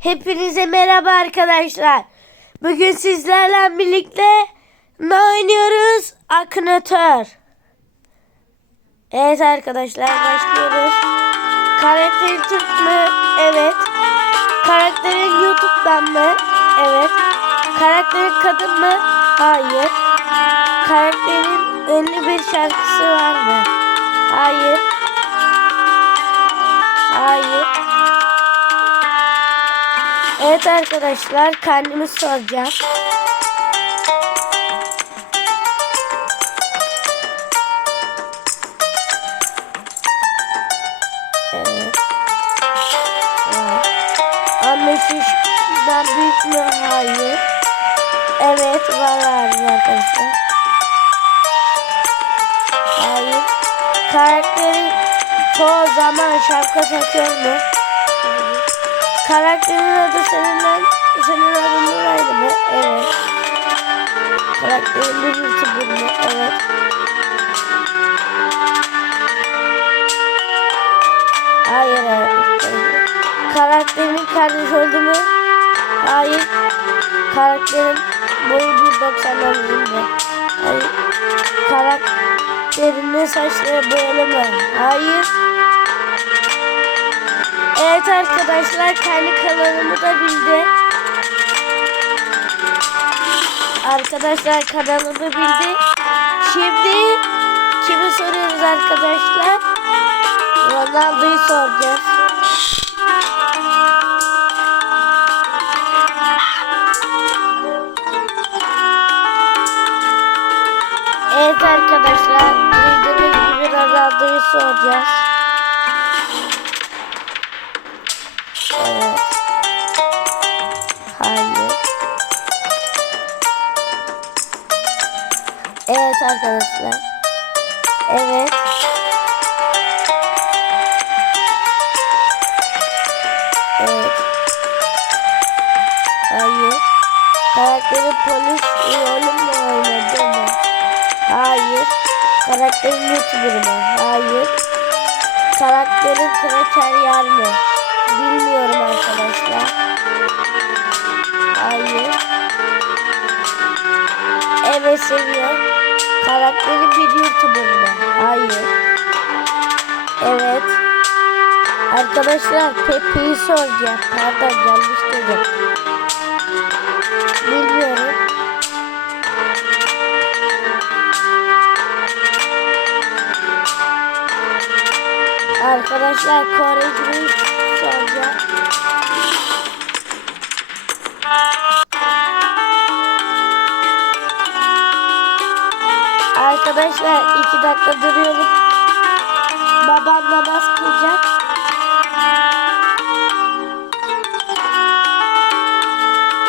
Hepinize merhaba arkadaşlar. Bugün sizlerle birlikte ne oynuyoruz? Aknatör. Evet arkadaşlar başlıyoruz. Karakteri Türk mü? Evet. Karakterin YouTube'dan mı? Evet. Karakterin kadın mı? Hayır. Karakterin ünlü bir şarkısı var mı? Hayır. Hayır. Evet arkadaşlar kendimi soracağım. Evet. Annesi büyük mü? Hayır. Evet var arkadaşlar. Hayır. Karakterin çoğu zaman şapka takıyor mu? Hayır. Karakterin adı seninle senin adın Nuray'dı mı? Evet. Karakterin bir YouTuber mı? Evet. Hayır evet. Karakterin kardeş oldu mu? Hayır. Karakterin boyu 1.90 mı? Hayır. Karakterinin saçları boyalı mı? Hayır. Evet arkadaşlar kendi kanalımı da bildi. Arkadaşlar kanalımı bildi. Şimdi kimi soruyoruz arkadaşlar? Ronaldo'yu soracağız. Evet arkadaşlar duyduğunuz gibi Ronaldo'yu soracağız. Evet arkadaşlar. Evet. Evet. Hayır. Karakteri polis rolü mü oynadı mı? Hayır. Karakterin YouTuber mı? Hayır. Karakterin kraker yer mi? Bilmiyorum arkadaşlar. Hayır. Evet seviyor. Karakteri bir YouTuber mı? Hayır. Evet. Arkadaşlar Pepe'yi soracağım. Pardon yanlış dedim. Bilmiyorum. Arkadaşlar Koreci'yi Arkadaşlar iki dakika duruyorum. Babam namaz kılacak.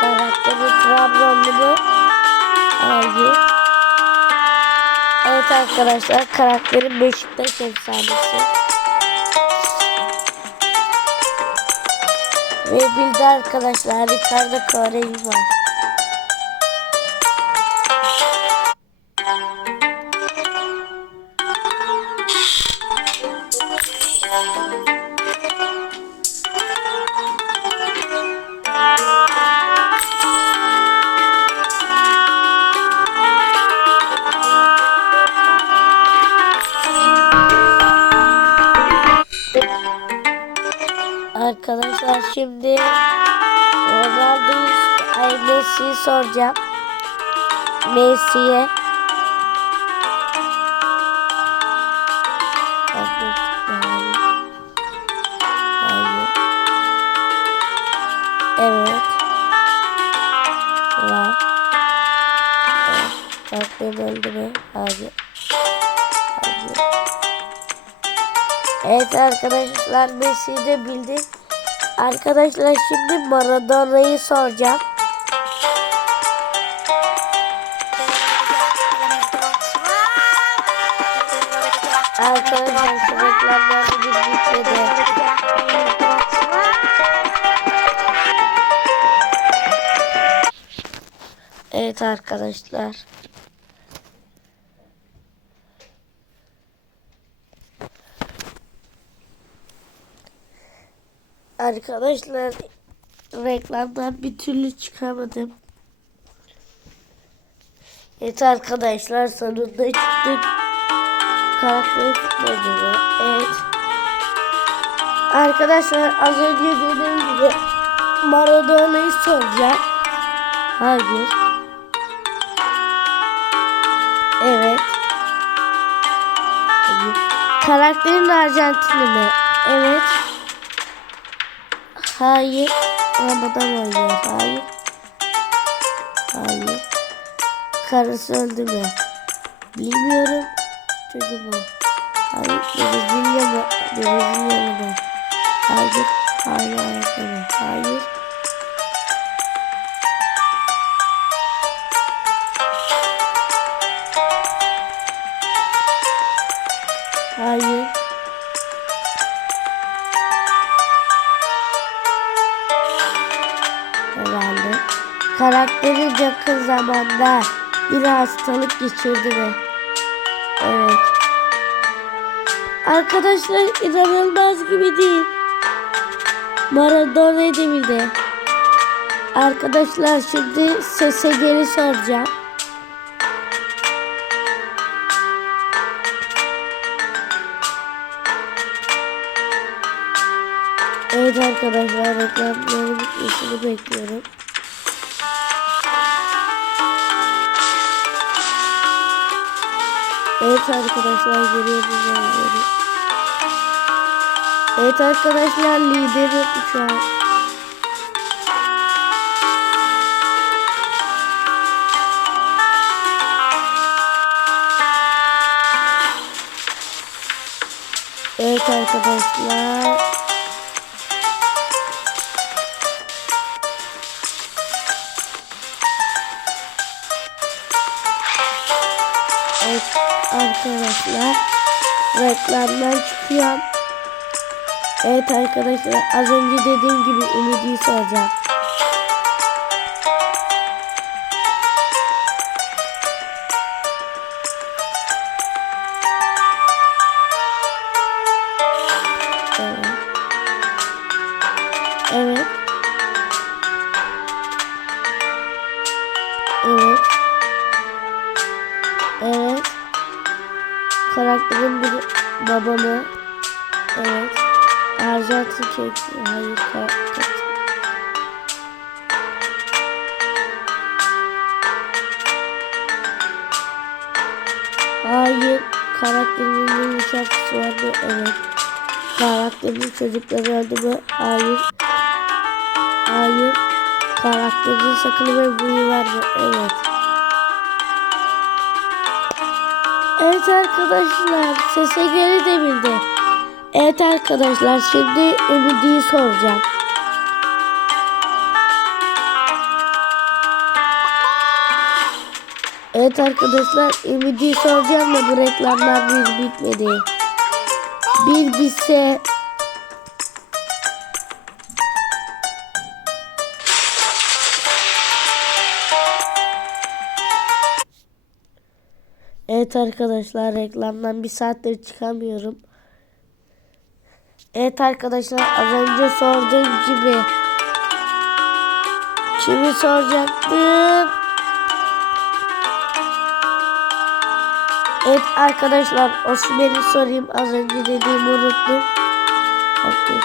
Karakteri Trabzonlu? Hayır. Evet arkadaşlar karakterin Beşiktaş efsanesi. Ve bildi arkadaşlar Ricardo Quaresma Arkadaşlar şimdi Ronaldo'yu Messi'yi soracağım. Messi'ye. Evet. Var. Evet. Kalkmayı öldü mü? Hayır. Hayır. Evet arkadaşlar Messi'yi de bildik. Arkadaşlar şimdi Maradona'yı soracağım. Arkadaşlar şu reklamlar bitmedi. Evet arkadaşlar. Arkadaşlar reklamdan bir türlü çıkamadım. Evet arkadaşlar sonunda çıktık. Karakter futbolcu. Evet. Arkadaşlar az önce dediğim gibi Maradona'yı soracağım. Hayır. Evet. Karakterin Arjantinli mi? Evet. Hayır. Ramazan oynuyor. Hayır. Hayır. Karısı öldü mü? Bilmiyorum. Çocuğu mu? Hayır. Brezilya mı? Brezilyalı mı? Hayır. Hayır. Hayır. Hayır. Hayır. Karakteri yakın zamanda bir hastalık geçirdi mi? Evet. Arkadaşlar inanılmaz gibi değil. Maradona devirdi. Arkadaşlar şimdi sese geri soracağım. Evet arkadaşlar reklamların bitmesini bekliyorum. Evet arkadaşlar görüyorsunuz. Evet arkadaşlar liderim şu an. Evet arkadaşlar. Evet arkadaşlar reklamdan çıkıyor. Evet arkadaşlar az önce dediğim gibi Ümidi'yi soracağım. Evet. Evet. Evet. Evet. Karakterin biri babamı. Evet. Arjantin çekti. Hayır. Karakter. Hayır. Karakterin bir şarkısı vardı. Evet. Karakterin çocukları öldü mü? Hayır. Hayır. Karakterin sakını ve buyu var mı? Evet. Evet arkadaşlar sese geri de. Evet arkadaşlar şimdi Ümidi'yi soracağım. Evet arkadaşlar Ümidi'yi soracağım da bu reklamlar bir bitmedi. Bir bitse arkadaşlar reklamdan bir saattir çıkamıyorum. Evet arkadaşlar az önce sorduğum gibi kimi soracaktım? Evet arkadaşlar Osman'ı sorayım az önce dediğimi unuttum. Hadi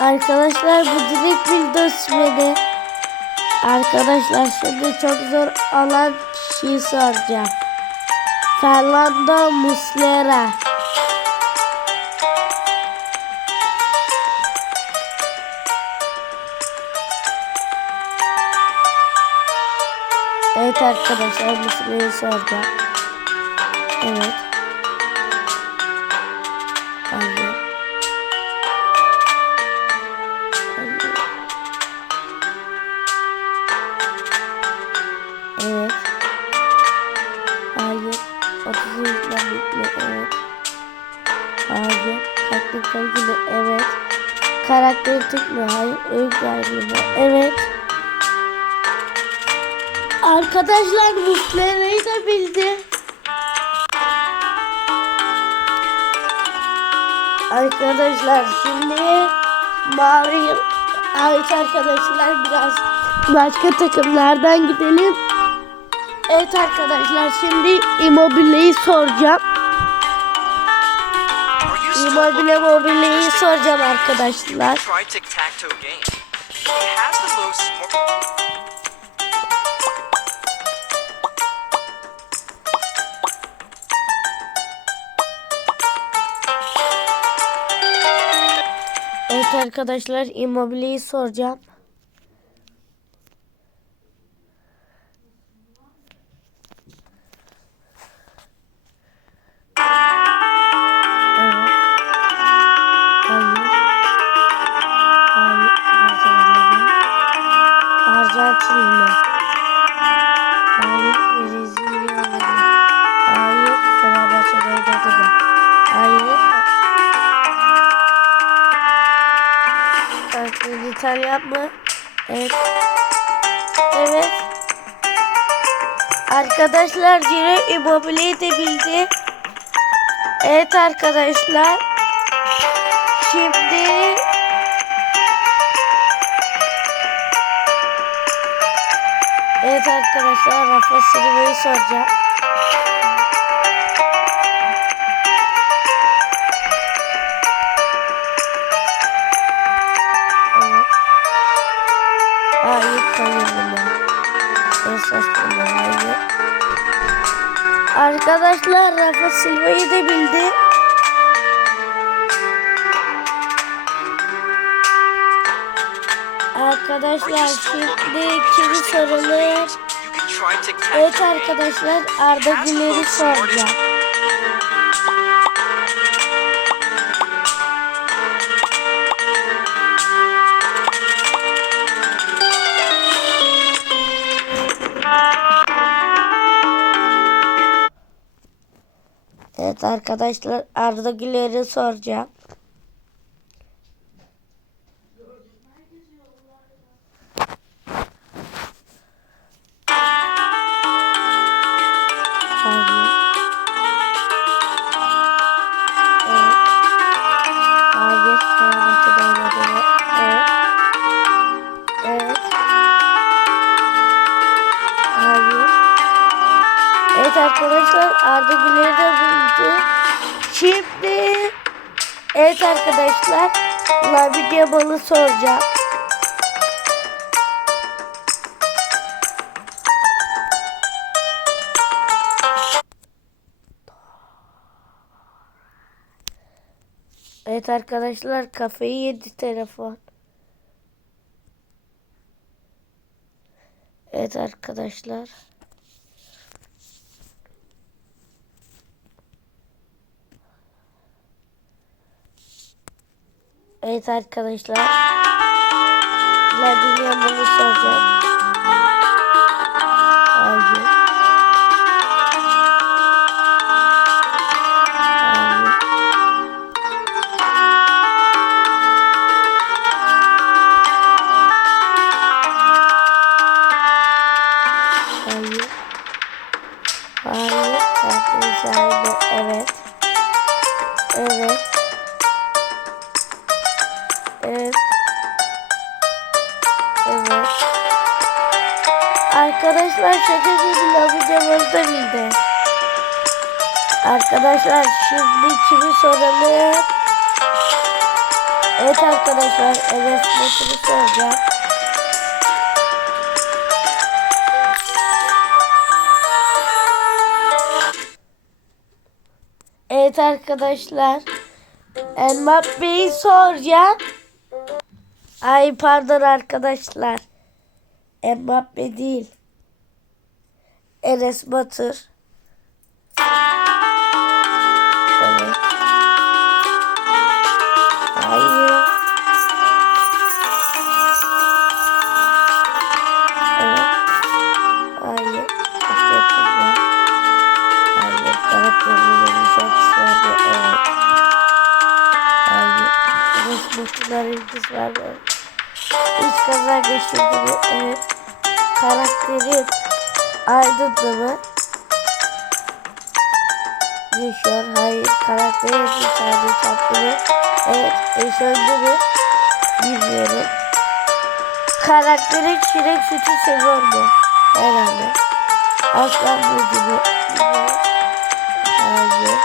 Arkadaşlar bu direkt bir dosmedi. Arkadaşlar şimdi çok zor olan kişiyi soracağım. Fernando Muslera. Evet arkadaşlar Muslera'yı soracağım. Evet. Yüzden bitme. Evet. Karakteristik mi? Hayır. Öykü ayrımı. Evet. Arkadaşlar Muflere'yi de bildi. Arkadaşlar şimdi mavi Evet arkadaşlar biraz başka takımlardan gidelim. Evet arkadaşlar şimdi Immobile'yi soracağım. Has the most smart... Evet arkadaşlar Immobile'yi soracağım. Ciro Immobile'yi de bildi. Evet arkadaşlar. Şimdi Evet arkadaşlar Rafa Silva'yı soracağım. Arkadaşlar Rafa Silva'yı da bildi. Arkadaşlar şimdi kimi soralım? Evet arkadaşlar Arda Güler'i soracağım. Arkadaşlar Arda Güler'i soracağım. Yamal'ı soracağım. Evet arkadaşlar kafayı yedi telefon. Evet arkadaşlar. Evet arkadaşlar. Vladimir bunu soracağım. Arkadaşlar şimdi kimi soralım? Evet arkadaşlar Enes Batur'u soracağım. Evet arkadaşlar. Mbappe'yi soracağım. Ay pardon arkadaşlar. Mbappe değil. Enes Batur. Evet. Karakterin aydınlı mı? Düşüyor. Hayır. Karakterin dışarıda çarptı mı? Evet. Mü? Bilmiyorum. Karakterin çilek sütü seviyor mu? Herhalde. Aslan burcu mu? Bilmiyorum. Hayır.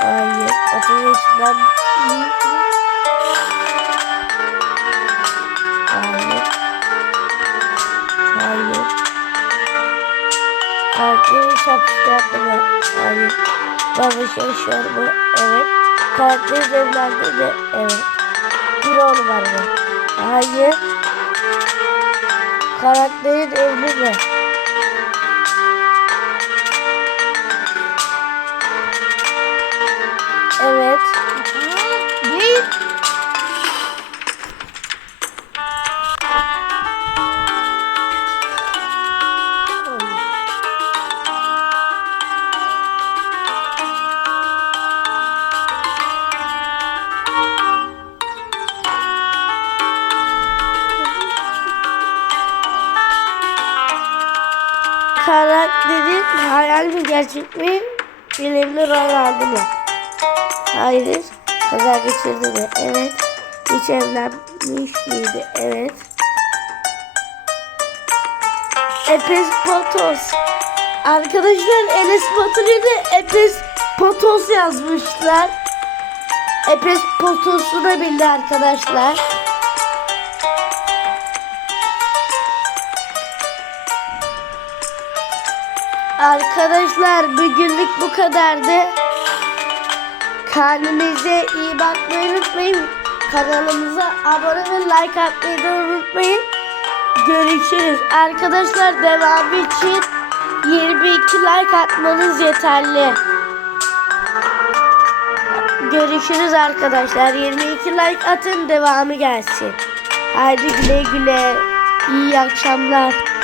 Hayır. Ateşinden büyük şapşık yaptı mı? Hayır. Baba yaşıyor mu? Evet. Karakteri evlendi mi? Evet. Bir oğlu var mı? Hayır. Karakterin evli mi? Evet. Karakterin hayal mi gerçek mi? Filmli rol aldı mı? Hayır. Kaza geçirdi mi? Evet. Hiç evlenmiş miydi? Evet. Epes Potos. Arkadaşlar Enes Batur'u Epes Potos yazmışlar. Epes Potos'u da bildi arkadaşlar. Arkadaşlar bugünlük bu kadardı. Kendinize iyi bakmayı unutmayın. Kanalımıza abone ve like atmayı da unutmayın. Görüşürüz. Arkadaşlar devamı için 22 like atmanız yeterli. Görüşürüz arkadaşlar. 22 like atın devamı gelsin. Haydi güle güle. İyi akşamlar.